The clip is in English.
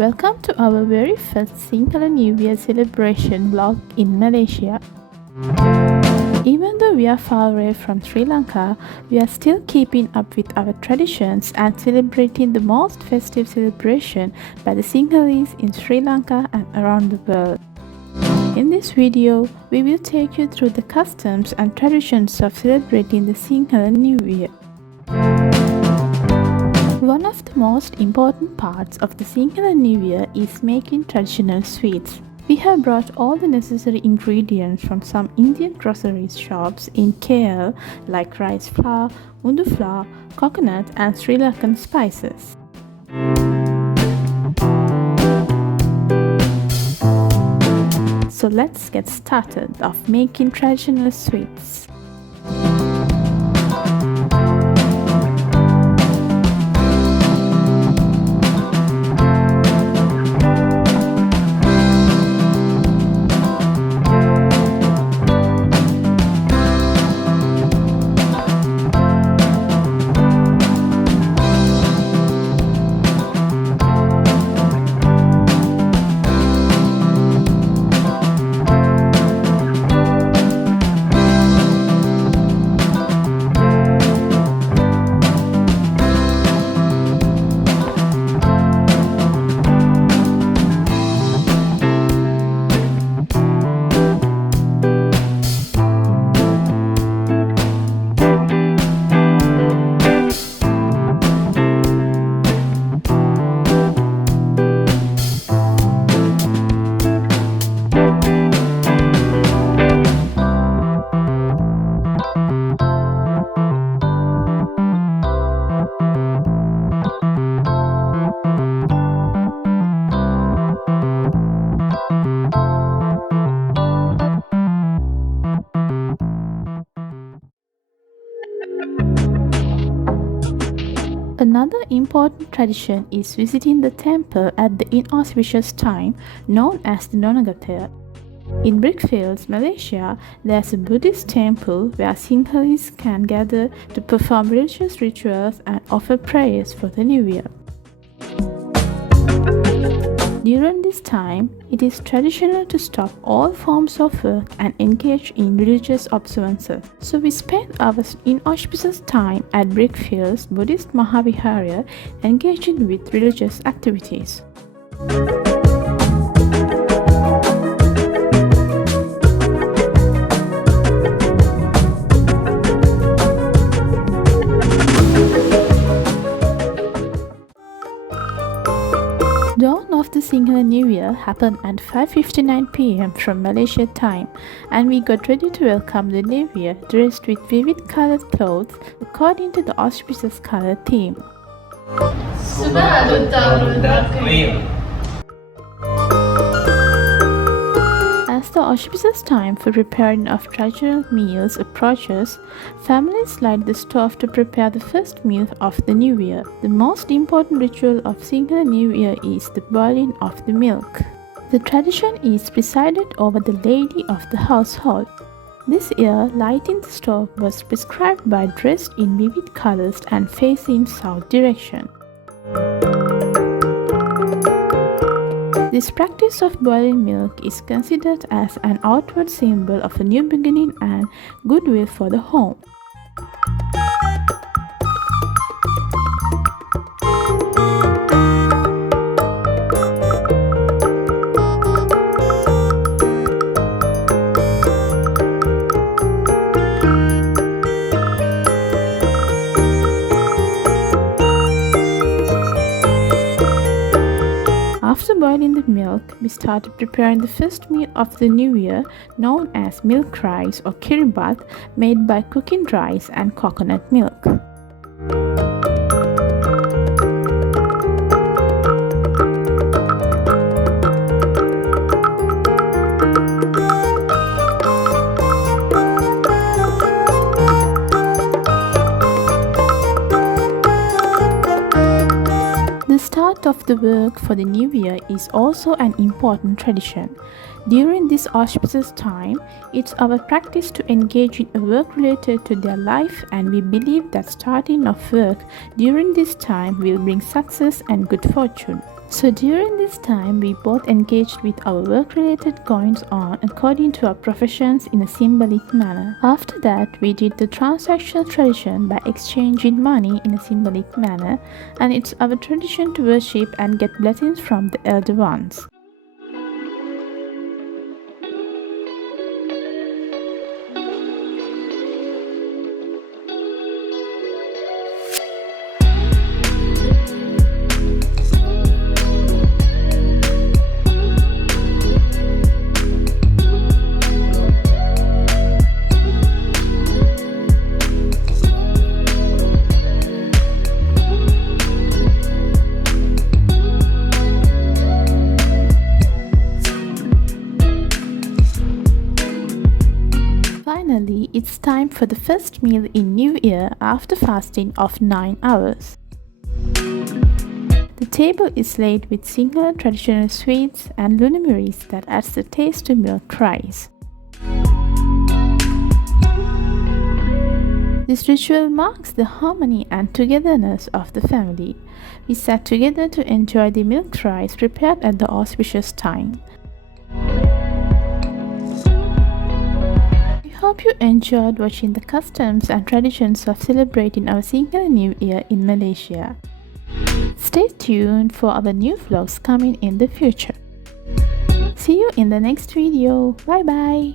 Welcome to our very first Sinhala New Year celebration vlog in Malaysia. Even though we are far away from Sri Lanka, we are still keeping up with our traditions and celebrating the most festive celebration by the Sinhalese in Sri Lanka and around the world. In this video, we will take you through the customs and traditions of celebrating the Sinhala New Year. One of the most important parts of the Sinhala New Year is making traditional sweets. We have brought all the necessary ingredients from some Indian grocery shops in KL like rice flour, undu flour, coconut and Sri Lankan spices. So let's get started of making traditional sweets. Another important tradition is visiting the temple at the inauspicious time known as the Nonagathaya. In Brickfields, Malaysia, there's a Buddhist temple where Sinhalese can gather to perform religious rituals and offer prayers for the new year. During this time, it is traditional to stop all forms of work and engage in religious observances. So we spend our inauspicious time at Brickfields Buddhist Mahavihara engaging with religious activities. Dawn of the Sinhala New Year happened at 5:59 p.m. from Malaysia time, and we got ready to welcome the New Year dressed with vivid colored clothes according to the auspicious color theme. Sinhala Aluth Avurudda. As the auspicious time for preparing of traditional meals approaches, families light the stove to prepare the first meal of the new year. The most important ritual of Sinhala New Year is the boiling of the milk. The tradition is presided over the lady of the household. This year, lighting the stove was prescribed by dressed in vivid colors and facing south direction. This practice of boiling milk is considered as an outward symbol of a new beginning and goodwill for the home. After boiling the milk, we started preparing the first meal of the new year known as milk rice or kiribat, made by cooking rice and coconut milk. The start of the work for the new year is also an important tradition. During this auspicious time, it's our practice to engage in a work related to their life, and we believe that starting of work during this time will bring success and good fortune. So during this time, we both engaged with our work-related goings on according to our professions in a symbolic manner. After that, we did the transactional tradition by exchanging money in a symbolic manner, and it's our tradition to worship and get blessings from the elder ones. Finally, it's time for the first meal in New Year after fasting of 9 hours. The table is laid with Sinhala traditional sweets and luminaries that adds the taste to milk rice. This ritual marks the harmony and togetherness of the family. We sat together to enjoy the milk rice prepared at the auspicious time. Hope you enjoyed watching the customs and traditions of celebrating our Sinhala New Year in Malaysia. Stay tuned for other new vlogs coming in the future. See you in the next video. Bye bye.